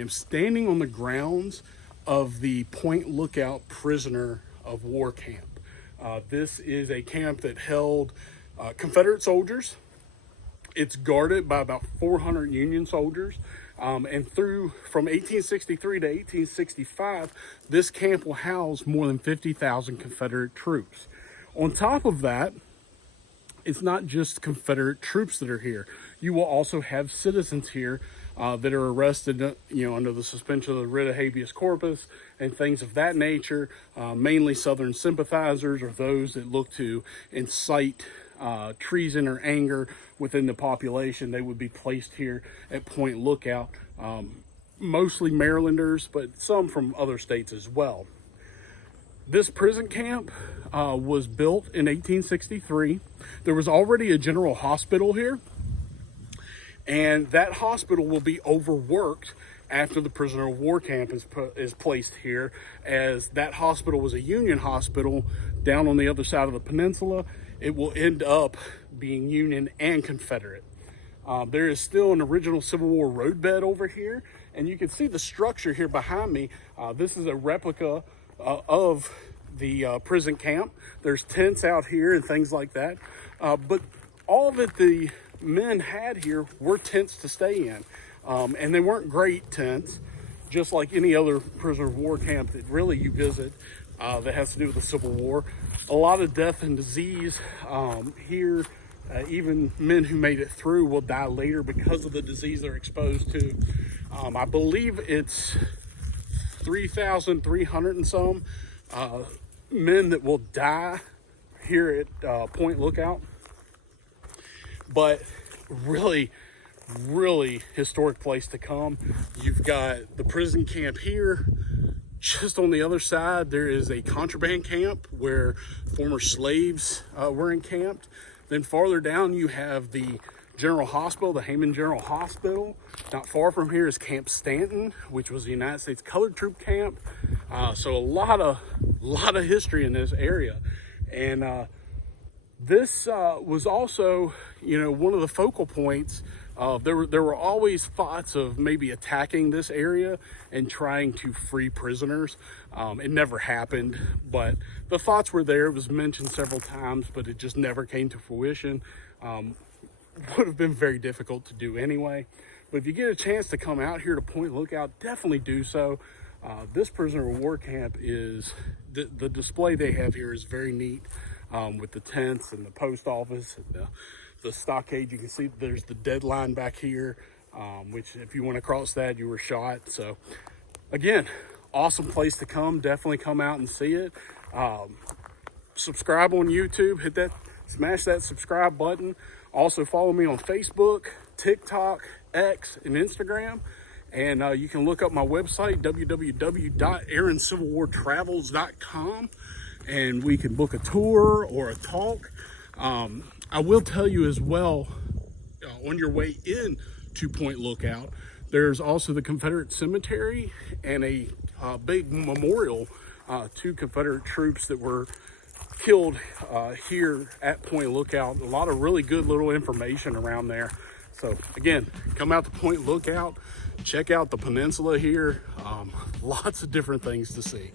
am standing on the grounds of the Point Lookout Prisoner of War Camp. This is a camp that held Confederate soldiers. It's guarded by about 400 Union soldiers. And from 1863 to 1865, this camp will house more than 50,000 Confederate troops. On top of that, it's not just Confederate troops that are here. You will also have citizens here that are arrested, under the suspension of the writ of habeas corpus and things of that nature. Mainly Southern sympathizers or those that look to incite treason or anger within the population. They would be placed here at Point Lookout. Mostly Marylanders, but some from other states as well. This prison camp was built in 1863. There was already a general hospital here, and that hospital will be overworked after the prisoner of war camp is placed here, as that hospital was a Union hospital down on the other side of the peninsula. It will end up being Union and Confederate. There is still an original Civil War roadbed over here, and you can see the structure here behind me. This is a replica of the prison camp. There's tents out here and things like that, but all that the men had here were tents to stay in, and they weren't great tents, just like any other prisoner of war camp that really you visit that has to do with the Civil War. A lot of death and disease here. Even men who made it through will die later because of the disease they're exposed to. I believe it's 3,300 and some men that will die here at Point Lookout. But really historic place to come. You've got the prison camp here. Just on the other side, there is a contraband camp where former slaves were encamped. Then farther down, you have the General Hospital, the Hayman General Hospital. Not far from here is Camp Stanton, which was the United States Colored Troop camp. So a lot of history in this area. And this was also, one of the focal points. There were always thoughts of maybe attacking this area and trying to free prisoners. It never happened, but the thoughts were there. It was mentioned several times, but it just never came to fruition. Would have been very difficult to do anyway. But if you get a chance to come out here to Point Lookout, definitely do so. This prisoner of war camp is, the display they have here is very neat, with the tents and the post office and the stockade. You can see there's the deadline back here, which if you went across that, you were shot. So again, awesome place to come. Definitely come out and see it. Subscribe on YouTube, smash that subscribe button. Also follow me on Facebook, TikTok, X, and Instagram. And you can look up my website, www.aaroncivilwartravels.com, and we can book a tour or a talk. I will tell you as well, on your way in to Point Lookout, there's also the Confederate Cemetery and a big memorial to Confederate troops that were killed here at Point Lookout. A lot of really good little information around there. So again, come out to Point Lookout, check out the peninsula here. Lots of different things to see.